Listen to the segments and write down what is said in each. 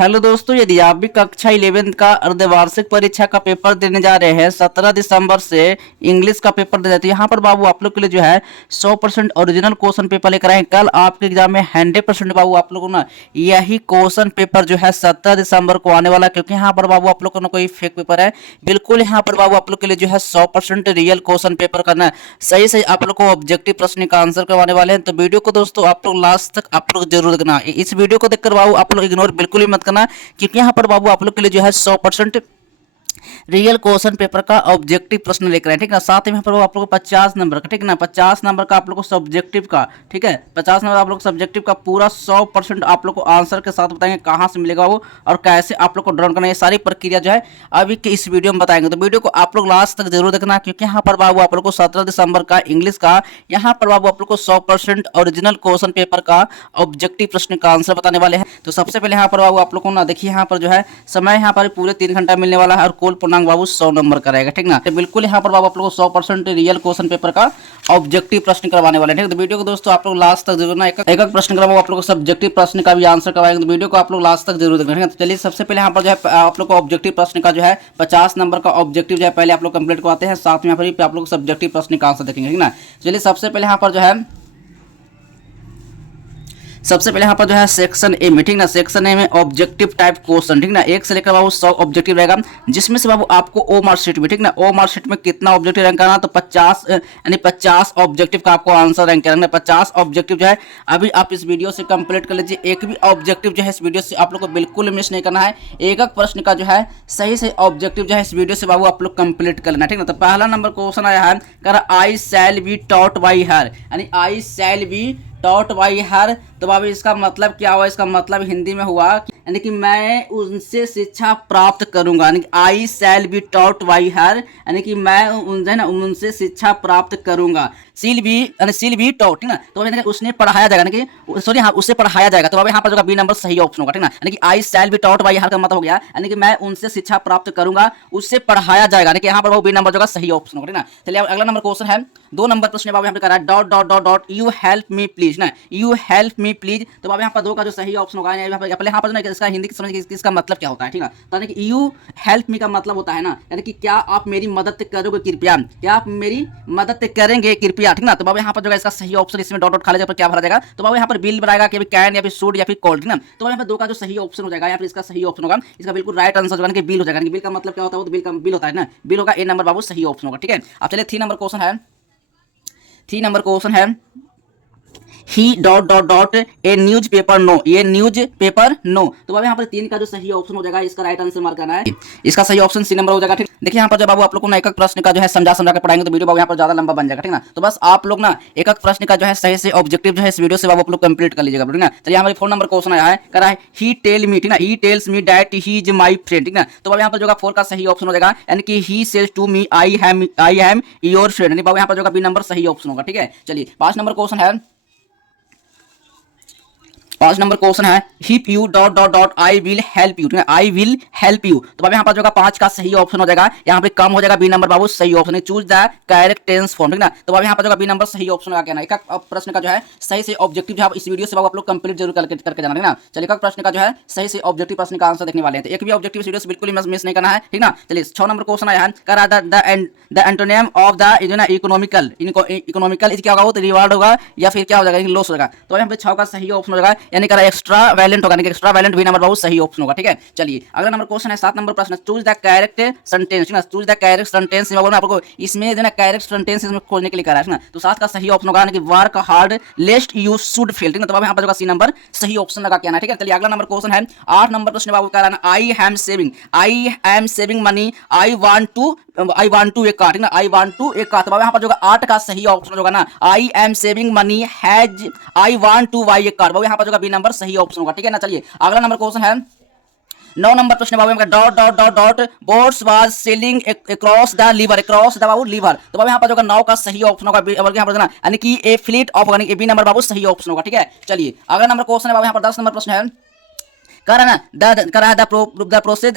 Hello दोस्तों, यदि आप भी कक्षा 11 का अर्धवार्षिक परीक्षा का पेपर देने जा रहे हैं 17 दिसंबर से इंग्लिश का पेपर दे रहे हैं, तो यहाँ पर बाबू आप लोग के लिए जो है 100% ओरिजिनल क्वेश्चन पेपर लेकर आए। कल आपके एग्जाम में 100% बाबू आप लोगों को ना यही क्वेश्चन पेपर जो है 17 दिसंबर को आने वाला है, क्योंकि यहाँ पर बाबू आप लोग को ना कोई फेक पेपर है। बिल्कुल यहाँ पर बाबू आप लोग के लिए जो है 100% रियल क्वेश्चन पेपर करना है। सही सही आप लोग को ऑब्जेक्टिव प्रश्न का आंसर करवाने वाले हैं। तो वीडियो को दोस्तों आप लोग लास्ट तक आप लोग जरूर देखना। इस वीडियो को देखकर बाबू आप लोग इग्नोर बिल्कुल भी मत करना, क्योंकि यहाँ पर बाबू आप लोग के लिए जो है 100% रियल क्वेश्चन पेपर का ऑब्जेक्टिव प्रश्न लेकर आए, ठीक ना। साथ में यहाँ पर वो आप लोग को 50 नंबर का, ठीक ना, 50 नंबर का आप लोग को सब्जेक्टिव का, ठीक है, 50 नंबर आप लोग सब्जेक्टिव का पूरा 100% आप लोग को आंसर के साथ बताएंगे कहाँ से मिलेगा वो और कैसे आप लोग को ड्रॉन करना है। ये सारी प्रक्रिया जो है अभी के इस वीडियो में बताएंगे। तो वीडियो को आप लोग लास्ट तक जरूर देखना, क्योंकि यहाँ पर बाबू आप लोग को 17 दिसंबर का इंग्लिश का, यहाँ पर बाबू आप लोग को 100% ओरिजिनल क्वेश्चन पेपर का ऑब्जेक्टिव प्रश्न का आंसर बताने वाले हैं। तो सबसे पहले यहाँ पर बाबू आप लोग को ना देखिए, यहाँ पर जो है समय यहाँ पर पूरे 3 घंटा मिलने वाला है और कुल पूर्णांक बाबू 100 नंबर का रहेगा, ठीक ना। तो बिल्कुल यहाँ पर बाबू आप लोग को 100% रियल क्वेश्चन पेपर का ऑब्जेक्टिव प्रश्न करवाने वाले हैं, ठीक है। तो वीडियो को दोस्तों आप लोग लास्ट तक जरूर ना एक एक प्रश्न करवाओ, आप लोग को सब्जेक्टिव प्रश्न का भी आंसर करवाएंगे। तो वीडियो को आप लोग लास्ट तक जरूर देखना, ठीक है। तो चलिए सबसे पहले यहाँ पर जो है आप लोग को ऑब्जेक्टिव प्रश्न का जो है 50 नंबर का ऑब्जेक्टिव जो है पहले आप लोग कंप्लीट करवाते हैं, साथ में यहाँ पर आप लोग सब्जेक्टिव प्रश्न का आंसर देखेंगे, ठीक ना। चलिए सबसे पहले यहाँ पर जो है सेक्शन ए में, ठीक ना, सेक्शन ए में ऑब्जेक्टिव टाइप क्वेश्चन, ठीक ना, 1 से लेकर बाबू 100 ऑब्जेक्टिव रहेगा, जिसमें से बाबू आपको ओ मार्कशीट में, ठीक ना, ओ मार्कशीट में कितना ऑब्जेक्टिव रैंक करना, तो 50 यानी 50 ऑब्जेक्टिव का आपको आंसर रैंक करना है। 50 ऑब्जेक्टिव जो है अभी आप इस वीडियो से कंप्लीट कर लीजिए। एक भी ऑब्जेक्टिव जो है इस वीडियो से आप लोग को बिल्कुल मिस नहीं करना है। एक एक प्रश्न का जो है सही से ऑब्जेक्टिव जो है इस वीडियो से बाबू आप लोग कंप्लीट कर लेना, ठीक ना। तो पहला नंबर क्वेश्चन आया है, कर I shall be taught by her, यानी I shall be taught by her. तो बाबू इसका मतलब क्या हुआ? इसका मतलब हिंदी में हुआ यानी कि मैं उनसे शिक्षा प्राप्त करूंगा, यानी कि I shall be taught by her, यानी कि मैं उनसे शिक्षा प्राप्त करूंगा। सील बी टॉट, ठीक ना, तो उसने पढ़ाया जाएगा, यानी कि सॉरी हाँ उसे पढ़ाया जाएगा। तो बाबू यहाँ पर जो बी नंबर सही ऑप्शन होगा, ठीक ना, यानी कि I shall be taught by her का मतलब हो गया यानी कि मैं उनसे शिक्षा प्राप्त करूंगा, उससे पढ़ाया जाएगा, यानी कि यहाँ पर वो बी नंबर जो सही ऑप्शन होगा, ठीक ना। चलिए अगला नंबर क्वेश्चन है, 2 नंबर प्रश्न बाबू यहाँ पे कर रहा है, dot dot dot dot you help me please ना, यू हेल्प मी प्लीज। तो बाबू यहाँ पर 2 का जो सही ऑप्शन होगा, यहाँ पर इसका हिंदी की समझ इसका मतलब क्या होता है, ठीक ना। तो यानी कि यू हेल्प मी का मतलब होता है ना, यानी कि क्या आप मेरी मदद करोगे कृपया, क्या आप मेरी मदद करेंगे कृपया, ठीक ना। तो बाबू यहाँ पर जो इसका सही ऑप्शन इसमें डॉट डॉट खाली जगह पर क्या भरा जाएगा, तो बाबू यहाँ पर बिल भराएगा कि कैन या फिर शुड या फिर कॉल्ड, ठीक ना। तो यहाँ पर 2 का जो सही ऑप्शन हो जाएगा, यहाँ पर इसका सही ऑप्शन होगा, इसका बिल्कुल राइट आंसर होगा कि बिल हो जाएगा। बिल का मतलब क्या होता है? वो बिल का बिल होता है ना, बिल होगा, ए नंबर बाबू सही ऑप्शन होगा, ठीक है। अब चलिए 3 नंबर क्वेश्चन है, 3 नंबर क्वेश्चन है, he dot dot dot a newspaper no, ये न्यूज पेपर नो। तो बाबू यहाँ पर 3 का जो सही ऑप्शन हो जाएगा, इसका राइट आंसर मार्क करना है, इसका सही ऑप्शन सी नंबर हो जाएगा, ठीक। देखिए यहाँ पर जब बाबू आप लोग को एक एक प्रश्न का जो है समझा के पढ़ाएंगे तो वीडियो बाबू यहाँ पर ज्यादा लंबा बन जाएगा, ठीक ना। तो बस आप लोग ना एक एक प्रश्न का जो है सही से ऑब्जेक्टिव जो है इस वीडियो से बाबू आप लोग कंप्लीट कर लीजिएगा, ठीक ना। चलिए हमारे 4 नंबर क्वेश्चन आया है, करा है ही टेल मी, ठीक ना, he tells me that he is my friend, ठीक ना। तो बाबू यहाँ पर जो 4 का सही ऑप्शन हो जाएगा, यानी कि he says to me I am your friend, यानी बाबू यहाँ पर जो बी नंबर सही ऑप्शन होगा, ठीक है। चलिए 5 नंबर क्वेश्चन है, 5 नंबर क्वेश्चन है, hip U dot dot dot I will help you, I will help you. तो बाबू यहाँ पर जो 5 का सही ऑप्शन हो जाएगा, यहाँ पे कम हो जाएगा बी नंबर बाबू सही ऑप्शन है, choose the correct tense form, ठीक ना। तो बाबू यहाँ पर जो बी नंबर सही ऑप्शन का कहना है, एक प्रश्न का जो है सही से ऑब्जेक्टिव जो है इस वीडियो से बाबू आप लोग कंप्लीट जरूर करके जाना, ठीक ना। चलिए एक प्रश्न का जो है सही से ऑब्जेक्टिव प्रश्न का आंसर देखने वाले हैं, तो एक भी ऑब्जेक्टिव वीडियो से बिल्कुल मिस नहीं करना है, ठीक ना। चलिए 6 नंबर क्वेश्चन आया है, करा the antonym of the economical, economical क्या होगा? तो रिवार्ड होगा या फिर क्या हो जाएगा? लॉस होगा। तो यहाँ पे 6 का सही ऑप्शन हो जाएगा, यानी करा एक्स्ट्रा वैलेंट होगा, एक्स्ट्रा वैलेंट भी नंबर बहुत सही ऑप्शन होगा, ठीक है। चलिए अगला नंबर क्वेश्चन है, 7 नंबर प्रश्न, चूज द करेक्ट सेंटेंस, ना, चूज द करेक्ट सेंटेंस में आपको इसमें जो ना करेक्ट सेंटेंस इसमें खोजने के लिए करा है ना। तो 7 का सही ऑप्शन होगा, यानी कि work hard लेस्ट you should fail, ठीक ना। तो बाबू यहाँ पर जो सी नंबर सही ऑप्शन लगा के आना, ठीक है। चलिए अगला नंबर क्वेश्चन है, 8 नंबर प्रश्न बाबू कह रहा है, I am saving money I want to a car, ठीक ना, I want to a car. तो बाबू यहाँ पर जो 8 का सही ऑप्शन होगा ना, I am saving money as I want to buy a car, बाबू यहाँ पर जो बी नंबर सही ऑप्शन होगा, ठीक है ना। चलिए अगला नंबर क्वेश्चन है, 9 नंबर प्रश्न बाबू dot dot dot dot boats was sailing across the river, across the बाबू रिवर। तो बाबू यहाँ पर जो 9 का सही ऑप्शन होगा, यहाँ पर यानी कि ए फ्लीट ऑफ, यानी कि बी नंबर बाबू सही ऑप्शन होगा, ठीक है। चलिए अगला नंबर क्वेश्चन है बाबू यहाँ पर 10 नंबर प्रश्न है, करा ना the process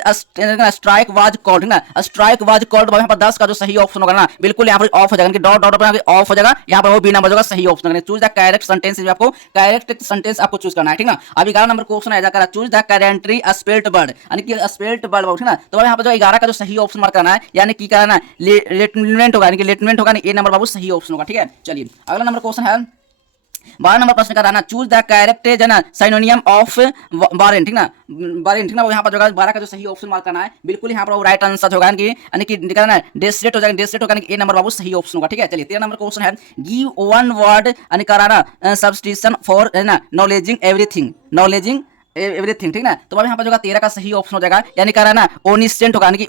strike was called ना, स्ट्राइक वाज कॉल्ड, यहाँ पर 10 का जो सही ऑप्शन होगा ना बिल्कुल यहाँ पर ऑफ हो जाएगा, डॉट डॉट पर ऑफ हो जाएगा, यहाँ पर वो बी नंबर होगा सही ऑप्शन होगा। चूज द करेक्ट सेंटेंस, आपको करेक्ट सेंटेंस आपको चूज करना है, ठीक ना। अब 11 नंबर क्वेश्चन है, choose the currently spelt word, यानी कि स्पेल्ट वर्ड, ठीक ना। तो यहाँ पर जो 11 का जो सही ऑप्शन मार्क करना है, यानी कि करना लेटमेंट होगा, यानी कि लेटमेंट होगा, ए नंबर बाबू सही ऑप्शन होगा, ठीक है। चलिए अगला नंबर क्वेश्चन है 12 नंबर प्रश्न का रहना, चूज द करेक्ट जो ना सिनोनियम ऑफ बारेंट, ठीक ना, बारेंट, ठीक ना। वो यहाँ पर जो 12 का जो सही ऑप्शन मार्क करना है बिल्कुल यहाँ पर वो राइट आंसर होगा, यानी कि करना डेस्टरेट हो जाएगा, डेस्टरेट होगा, ए नंबर बाबू सही ऑप्शन होगा, ठीक है। चलिए 13 नंबर क्वेश्चन है, गिव वन वर्ड यानी कराना सब्स्टिट्यूशन फॉर है ना नॉलेजिंग एवरीथिंग, नॉलेजिंग एवरीथिंग, ठीक ना। तो अब यहाँ पर जो 13 का सही ऑप्शन हो जाएगा, यानी कह रहा है ना ओनिसेंट होगा, यानी कि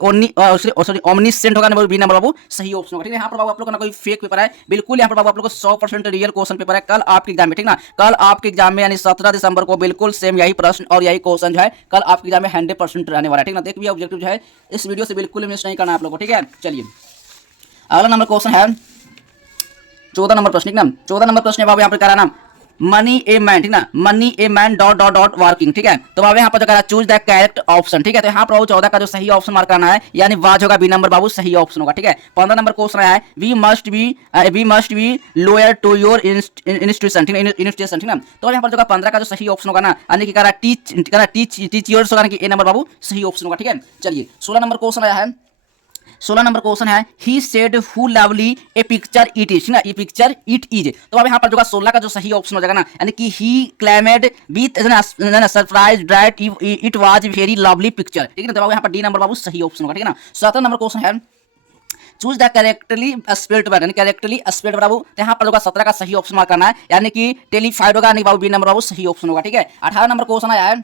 ओमनिसेंट होगा, बी नंबर बाबू सही ऑप्शन होगा, ठीक है। यहाँ पर बाबू आप लोग का ना कोई फेक पेपर है, बिल्कुल यहाँ पर बाबू आप लोग को 100% रियल क्वेश्चन पेपर है कल आपके एग्जाम में, ठीक ना। कल आपके एग्जाम में यानी 17 दिसंबर को बिल्कुल सेम यही प्रश्न और यही क्वेश्चन जो है कल आपके एग्जाम में 100% रहने वाला है, ठीक ना। देखिए ऑब्जेक्टिव जो है इस वीडियो से बिल्कुल मिस नहीं करना है आप लोग को, ठीक है। चलिए अगला नंबर क्वेश्चन है 14 नंबर प्रश्न, ठीक ना। 14 नंबर प्रश्न है बाबू यहाँ पर कह रहा मनी ए मैन, ठीक ना, money a man dot dot dot working, ठीक है। तो बाबू यहाँ पर जो कह रहा चूज द करेक्ट ऑप्शन, ठीक है। तो यहाँ पर 14 का जो सही ऑप्शन मार्क करना है, यानी वाज होगा, बी नंबर बाबू सही ऑप्शन होगा, ठीक है। 15 नंबर क्वेश्चन है, we must be loyal to your institution, ठीक है, इंस्टीट्यूशन, ठीक ना। तो यहाँ पर जो 15 का जो सही ऑप्शन होगा ना, यानी कि कह रहा टीच योर्स होगा, ए नंबर बाबू सही ऑप्शन होगा, ठीक है। चलिए 16 नंबर क्वेश्चन आया है, 16 नंबर क्वेश्चन है, he said who lovely A picture it is, ना, ए पिक्चर इट इज। तो अब यहाँ पर जो 16 का जो सही ऑप्शन हो जाएगा ना, यानी कि he claimed with surprise that it was very lovely picture, ठीक है। तो यहाँ पर डी नंबर बाबू सही ऑप्शन होगा, ठीक है ना। 17 नंबर क्वेश्चन है, choose the correctly spelled word, यानी करेक्टली स्पेल्ड बाबू, तो यहाँ पर होगा 17 का सही ऑप्शन मार्क करना है, यानी कि टेलीफाइड होगा, यानी बाबू बी नंबर बाबू सही ऑप्शन होगा, ठीक है। 18 नंबर क्वेश्चन आया है,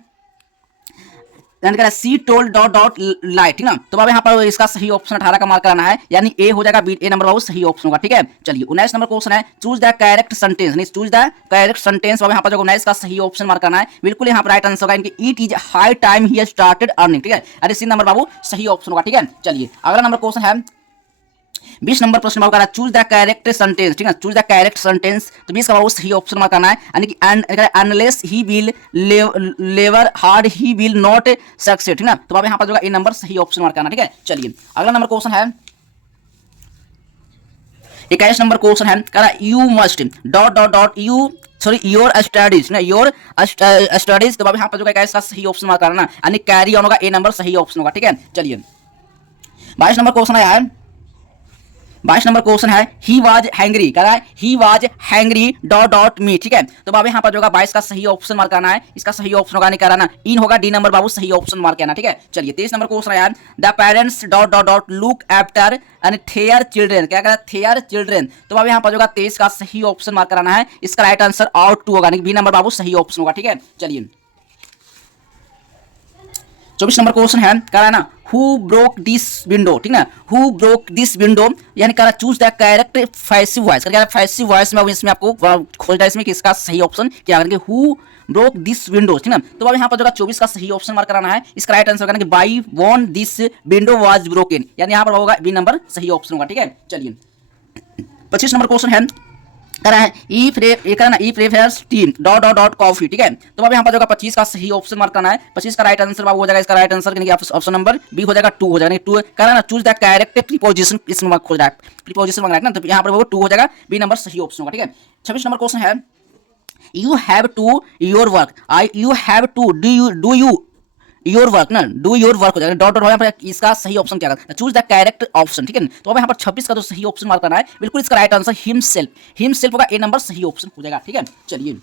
सी टोल्ड डॉट डॉट लाइट, ठीक ना। तो बाबू यहाँ पर इसका सही ऑप्शन 18 का मार्क करना है, यानी ए हो जाएगा, बी ए नंबर बाबू सही ऑप्शन होगा, ठीक है। चलिए 19 नंबर क्वेश्चन है, चूज द करेक्ट सेंटेंस, नहीं चूज द करेक्ट सेंटेंस, बाबू यहाँ पर जो 19 का सही ऑप्शन मार्क करना है, बिल्कुल यहाँ पर राइट आंसर होगा, इनकी it is high time he started earning, ठीक है, अरे सी नंबर बाबू सही ऑप्शन होगा, ठीक है। चलिए अगला नंबर क्वेश्चन है 20 नंबर प्रश्न बाबू चूज द करेक्ट सेंटेंस, ठीक है, चूज द करेक्ट सेंटेंस। तो 20 का बाबू सही ऑप्शन मार्क करना है, यानी कि अनलेस ही विल लेवर hard he will not succeed, ठीक ना। तो बाबू यहाँ पर जो ए नंबर सही ऑप्शन मार्क करना, ठीक है। चलिए अगला नंबर क्वेश्चन है 21 नंबर क्वेश्चन है, कह रहा you must dot dot dot your studies, ना योर स्टडीज। तो बाबू यहाँ पर जो 21 का सही ऑप्शन मार्क करना, यानी कैरी ऑन होगा, ए नंबर सही ऑप्शन होगा, ठीक है। चलिए 22 नंबर क्वेश्चन है यार, 22 नंबर क्वेश्चन है, ही वाज हैंग्री, कह रहा है he was hangry dot dot मी, ठीक है। तो बाबू यहाँ पर जो होगा 22 का सही ऑप्शन मार्क करना है, इसका सही ऑप्शन होगा, नहीं कह रहा ना इन होगा, डी नंबर बाबू सही ऑप्शन मार्क करना, ठीक है। चलिए 23 नंबर क्वेश्चन है यार, the parents dot dot dot look after and there children, क्या कह रहा है थेयर चिल्ड्रेन। तो बाबू यहाँ पर जो होगा 23 का सही ऑप्शन मार्क कराना है, इसका राइट आंसर आउट टू होगा, बी नंबर बाबू सही ऑप्शन होगा, ठीक है। चलिए 24 नंबर क्वेश्चन है, कह रहा है ना हु ब्रोक दिस विंडो, ठीक ना, हु ब्रोक दिस विंडो, यानी कह रहा choose the correct passive voice, क्या पैसिव वॉइस में इसमें आपको खोजना है इसमें कि इसका सही ऑप्शन क्या है, हु ब्रोक दिस विंडो, ठीक ना। तो अब यहाँ पर जो 24 का सही ऑप्शन मार्क कराना है, इसका राइट आंसर होगा कि by von this window was broken, यानी यहाँ पर होगा बी नंबर सही ऑप्शन होगा, ठीक है। चलिए 25 नंबर क्वेश्चन है, कह रहा है ई prefers tea dot dot dot coffee, ठीक है। तो अब यहाँ पर जो 25 का सही ऑप्शन मार्क करना है, 25 का राइट आंसर बाबू हो जाएगा, इसका right answer option number B हो जाएगा, 2 हो जाएगा, 2 कह रहा है ना चूज द करेक्ट प्रीपोजिशन, इसमें खोज रहा है प्रीपोजिशन मांग रहा है ना, तो यहाँ पर वो 2 हो जाएगा, बी नंबर सही ऑप्शन होगा, ठीक है। 26 नंबर क्वेश्चन है, you have to your work, you have to do you your work, ना डू योर वर्क हो जाएगा, डॉट डॉट यहाँ पर इसका सही ऑप्शन क्या है, चूज द करेक्ट ऑप्शन, ठीक है। तो अब यहाँ पर 26 का जो सही ऑप्शन मार्क करना है, बिल्कुल इसका राइट आंसर हिमसेल्फ होगा, ए नंबर सही ऑप्शन हो जाएगा, ठीक है। चलिए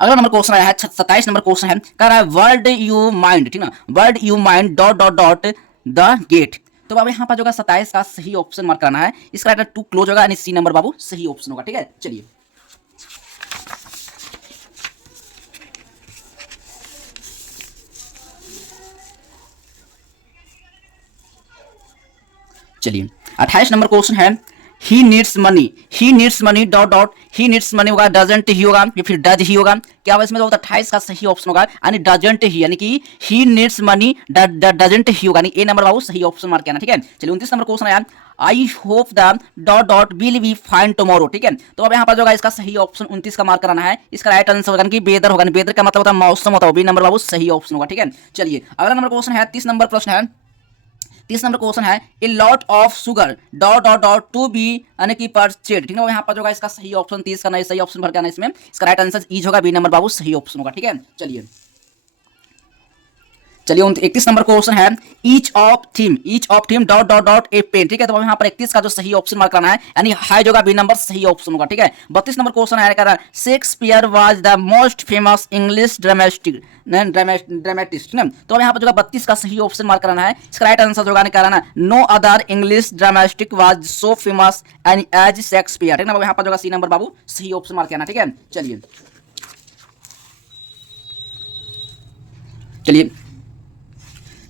अगला नंबर क्वेश्चन आया है 27 नंबर क्वेश्चन है, कह रहा है वर्ड यू माइंड, ठीक ना, would you mind dot dot dot the gate. तो अब यहाँ पर जो 27 का सही ऑप्शन मार्क करना है, इसका राइट टू क्लोज होगा, यानी सी नंबर बाबू सही ऑप्शन होगा, ठीक है। चलिए चलिए 28 नंबर क्वेश्चन है, he needs money dot dot he needs money होगा, डजंट ही होगा या फिर डज ही होगा। क्या होगा इसमें, जो 28 का सही ऑप्शन होगा यानी डजंट ही, यानी कि ही नीड्स मनी डजंट ही होगा, यानी ए नंबर बाबू सही ऑप्शन मार्क करना। ठीक है, चलिए 29 नंबर क्वेश्चन आया, I hope the dot dot will be fine tomorrow. ठीक है, तो अब यहाँ पर जो होगा इसका सही ऑप्शन 29 का मार्क कराना है। इसका राइट आंसर होगा कि वेदर होगा, वेदर का मतलब होता है मौसम होता है, बी नंबर बाबू सही ऑप्शन होगा। ठीक है, चलिए अगला नंबर क्वेश्चन है 30 नंबर प्रश्न है। 30 नंबर क्वेश्चन है, a lot of sugar dot dot dot to be यानी कि परचेड। ठीक है, यहाँ पर जो होगा इसका सही ऑप्शन 30 का सही ऑप्शन भर के आना, इसमें इसका राइट आंसर इज होगा, बी नंबर बाबू सही ऑप्शन होगा। ठीक है, चलिए 31 नंबर क्वेश्चन है, each of them dot dot dot a pen. ठीक है, तो यहाँ पर 31 का जो सही ऑप्शन मार्क करना है यानी हाई होगा, बी नंबर सही ऑप्शन होगा। ठीक है, 32 नंबर क्वेश्चन है, Shakespeare was the most famous English dramatist. तो अब यहाँ पर जो 32 का सही ऑप्शन मार्क करना है। इसका राइट आंसर होगा कराना, no other English dramatic was so famous and as Shakespeare. ठीक है, यहाँ पर जो सी नंबर बाबू सही ऑप्शन मार्क करना। ठीक है, चलिए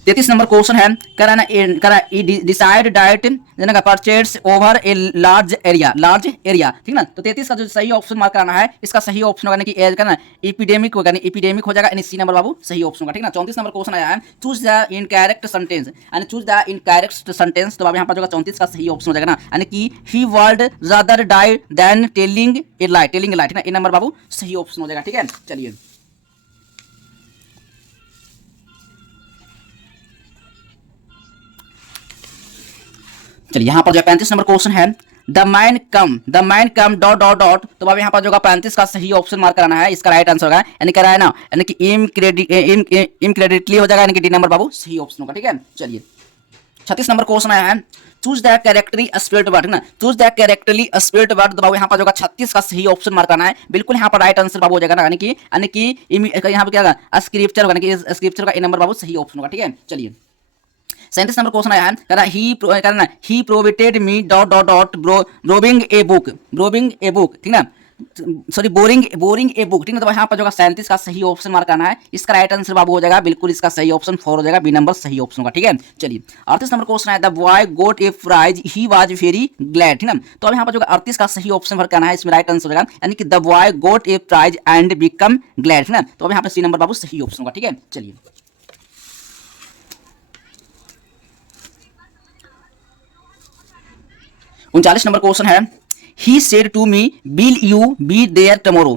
33 नंबर क्वेश्चन है, कराना decide diet purchase over a large area. ठीक ना, तो 33 का जो सही ऑप्शन मार्क कराना है, इसका सही ऑप्शन होगा कि एज करना एपिडेमिक होगा, एपिडेमिक हो जाएगा, यानी सी नंबर बाबू सही ऑप्शन होगा। ठीक ना, 34 नंबर क्वेश्चन आया है, चूज द इनकरेक्ट सेंटेंस, यानी चूज द इनकरेक्ट सेंटेंस। तो अब यहाँ पर जो 34 का सही ऑप्शन हो जाएगा ना, यानी कि he would rather die than telling a lie. ठीक ना, ए नंबर बाबू सही ऑप्शन हो जाएगा। ठीक है, चलिए यहाँ पर जो 35 नंबर क्वेश्चन है, the man come dot dot dot. तो अब यहाँ पर जो 35 का सही ऑप्शन मार्क कराना है। इसका राइट आंसर होगा यानी क्या है ना, यानी कि इनक्रेडिटली हो जाएगा, यानी कि डी नंबर बाबू सही ऑप्शन होगा। ठीक है, चलिए 36 नंबर क्वेश्चन आया है, चूज द कैरेक्टरी स्पिरिट वर्ड ना, चूज द कैरेक्टरली स्पिरिट वर्ड। तो बाबू यहाँ पर जो 36 का सही ऑप्शन मार्क करना है। बिल्कुल यहाँ पर राइट आंसर बाबू हो जाएगा ना, यानी कि यहाँ पर क्या होगा, स्क्रिप्चर होगा, स्क्रिप्चर का ए नंबर बाबू सही ऑप्शन होगा। ठीक है, चलिए 37 नंबर क्वेश्चन आया है, he provided me dot dot dot ब्रोविंग ए बुक। ठीक ना, सॉरी बोरिंग ए बुक। ठीक है, तो यहाँ पर जो 37 का सही ऑप्शन मार्क करना है। इसका राइट आंसर बाबू हो जाएगा, बिल्कुल इसका सही ऑप्शन 4 हो जाएगा, बी नंबर सही ऑप्शन होगा। ठीक है, चलिए 38 नंबर क्वेश्चन है, the boy got a prize he was very glad. ठीक ना, तो अब यहाँ पर जो 38 का सही ऑप्शन भर करना है, इसमें राइट आंसर हो जाएगा, यानी कि the boy got a prize and become glad. ठीक ना, तो अब यहाँ पर सी नंबर बाबू सही ऑप्शन होगा। ठीक है, चलिए 39 नंबर क्वेश्चन है, he said to me will you be there tomorrow.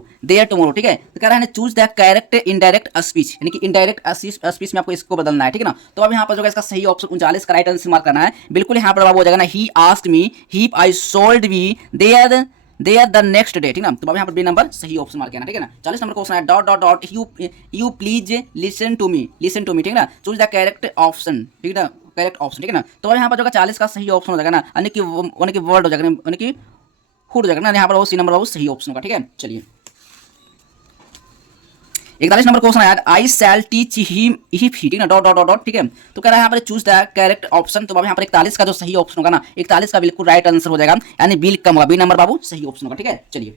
ठीक है, तो कह रहा है choose the correct indirect speech, यानी कि इनडायरेक्ट स्पीच में आपको इसको बदलना है। ठीक है ना, तो अब यहाँ पर जो है इसका सही ऑप्शन 39 का राइट आंसर मार्क करना है। बिल्कुल यहाँ पर हो जाएगा ना, he asked me he I sold me there the next day. ठीक ना, तो अब यहाँ पर बी नंबर सही ऑप्शन मार्क करना। ठीक है ना, 40 नंबर क्वेश्चन है, dot dot dot you please listen to me. ठीक है ना, चूज द करेक्ट ऑप्शन। ठीक है ना, करेक्ट ऑप्शन। ठीक है ना, तो यहाँ पर जो 40 का सही ऑप्शन हो जाएगा ना, यानी कि वर्ड हो जाएगा, यानी कि हुड हो जाएगा ना, यहाँ पर वो सी नंबर वो सही ऑप्शन होगा। ठीक है, चलिए 41 नंबर क्वेश्चन आया, आई शैल टीच हिम इफ ही। ठीक ना, डॉट डॉट डॉट डॉट। ठीक है, तो कह रहा है यहाँ पर चूज द करेक्ट ऑप्शन। तो यहाँ पर 41 का जो सही ऑप्शन होगा ना, 41 का बिल्कुल राइट आंसर हो जाएगा, यानी बिल कम होगा, बी नंबर बाबू सही ऑप्शन होगा। ठीक है, चलिए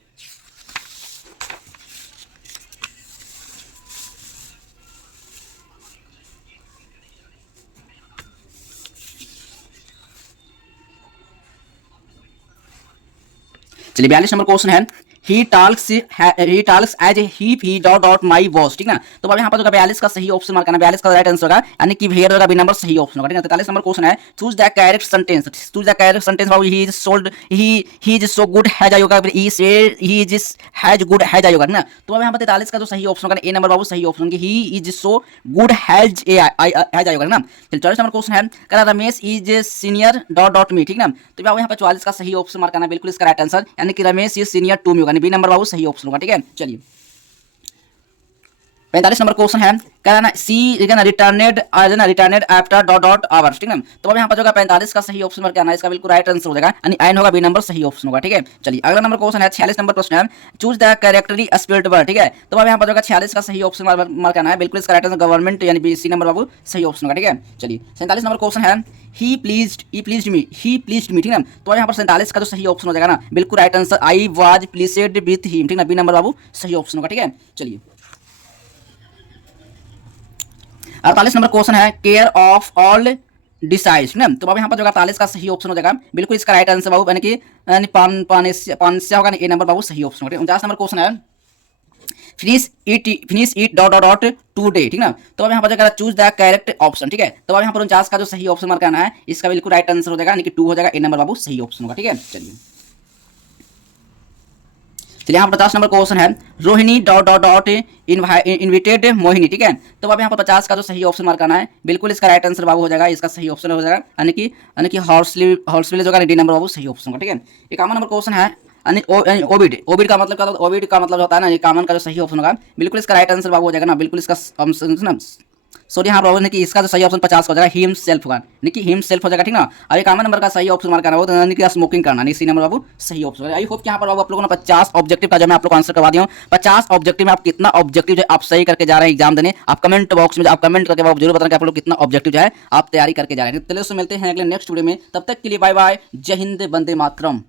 चलिए 42 नंबर क्वेश्चन है, he talks as he dot dot my boss. ठीक ना, तो अब यहाँ पर जो 42 का सही ऑप्शन मार्क करना, 42 का राइट आंसर होगा, यानी कि वेयर होगा, बी नंबर सही ऑप्शन होगा। ठीक है, 43 नंबर क्वेश्चन है, चूज द करेक्ट सेंटेंस बाबू, he is sold he is so good as I होगा, he said he is as good as I होगा ना, तो अब यहाँ पर 43 का जो सही ऑप्शन होगा, ए नंबर बाबू सही option, he is so good as I होगा ना। चलिए 44 नंबर क्वेश्चन है, कह Ramesh is senior dot dot मी। ठीक ना, तो यहाँ पर 44 का सही ऑप्शन मार्क करना, बिल्कुल इसका राइट आंसर, यानी कि Ramesh is senior to me होगा, बी नंबर बाबू सही ऑप्शन होगा। ठीक है, चलिए 45 नंबर क्वेश्चन है, क्या है ना, सी रिटर्नेड आफ्टर डॉट डॉट आवर्स। ठीक है, तो अब यहाँ पर जो 45 का सही ऑप्शन क्या है, इसका बिल्कुल राइट आंसर हो जाएगा, यानी आइन होगा, बी नंबर सही ऑप्शन होगा। ठीक है, चलिए अगला नंबर क्वेश्चन है, 46 नंबर प्रश्न है, चूज द कैरेक्टरी स्पिरिट वर्ड। ठीक है, तो अब यहाँ पर जो 46 का सही ऑप्शन मार्क करना है, बिल्कुल इसका राइट आंसर गवर्नमेंट, यानी सी नंबर बाबू सही ऑप्शन होगा। ठीक है, चलिए 47 नंबर क्वेश्चन है, ही प्लीज्ड मी। ठीक है, तो यहाँ पर 47 का जो सही ऑप्शन हो जाएगा ना, बिल्कुल right answer, I was pleased with him. ठीक है, बी नंबर बाबू सही ऑप्शन होगा। ठीक है, चलिए 48 नंबर क्वेश्चन है, केयर ऑफ ऑल डिसाइज ना। तो बाबू यहाँ पर जो 48 का सही ऑप्शन हो जाएगा, बिल्कुल इसका राइट आंसर बाबू यानी कि पान से होगा, ए नंबर बाबू सही ऑप्शन होगा। 49 नंबर क्वेश्चन है, finish it dot dot dot today, ठीक ना। तो अब यहाँ पर जो चूज द करेक्ट ऑप्शन, ठीक है। तो अब यहाँ पर 49 का जो सही ऑप्शन मार्क करना है, इसका बिल्कुल राइट आंसर हो जाएगा यानी कि 2 हो जाएगा, ए नंबर बाबू सही ऑप्शन होगा, ठीक है। चलिए यहाँ पर 50 नंबर क्वेश्चन है, Rohini dot dot dot invited Mohini, ठीक है। तो अब यहाँ पर 50 का जो सही ऑप्शन मार्क करना है, बिल्कुल इसका राइट आंसर बाबू हो जाएगा, इसका सही ऑप्शन हो जाएगा यानी कि हॉर्स होगा, डी नंबर बाबू सही ऑप्शन होगा, ठीक है। 51 नंबर क्वेश्चन है, ओबिड का मतलब क्या होता है, ओबिड का मतलब होता है ना, ये कॉमन का जो सही ऑप्शन होगा, बिल्कुल इसका राइट आंसर बाबू हो जाएगा ना, बिल्कुल इसका ना सॉरी यहाँ पर कि इसका जो सही ऑप्शन 50 हो जाएगा, हिम सेल्फ होगा, यानी कि हिम सेल्फ हो जाएगा, ठीक ना। अब एक कॉमन नंबर का सही ऑप्शन मार्क करना हो, यानी कि स्मोकिंग करना, नहीं सी नंबर बाबू सही ऑप्शन है। आई होप कि यहाँ पर बाबू आप लोगों ने 50 ऑब्जेक्टिव का जो मैं आप लोग को आंसर करवा दिया हूँ। 50 ऑब्जेक्टिव में आप कितना ऑब्जेक्टिव जो आप सही करके जा रहे हैं एग्जाम देने, आप कमेंट बॉक्स में आप कमेंट करके जरूर बताना कि आप लोग कितना ऑब्जेक्टिव जो है आप तैयारी करके जा रहे हैं। चलिए उससे मिलते हैं अगले नेक्स्ट वीडियो में, तब तक के लिए बाय बाय, जय हिंद, वंदे मातरम।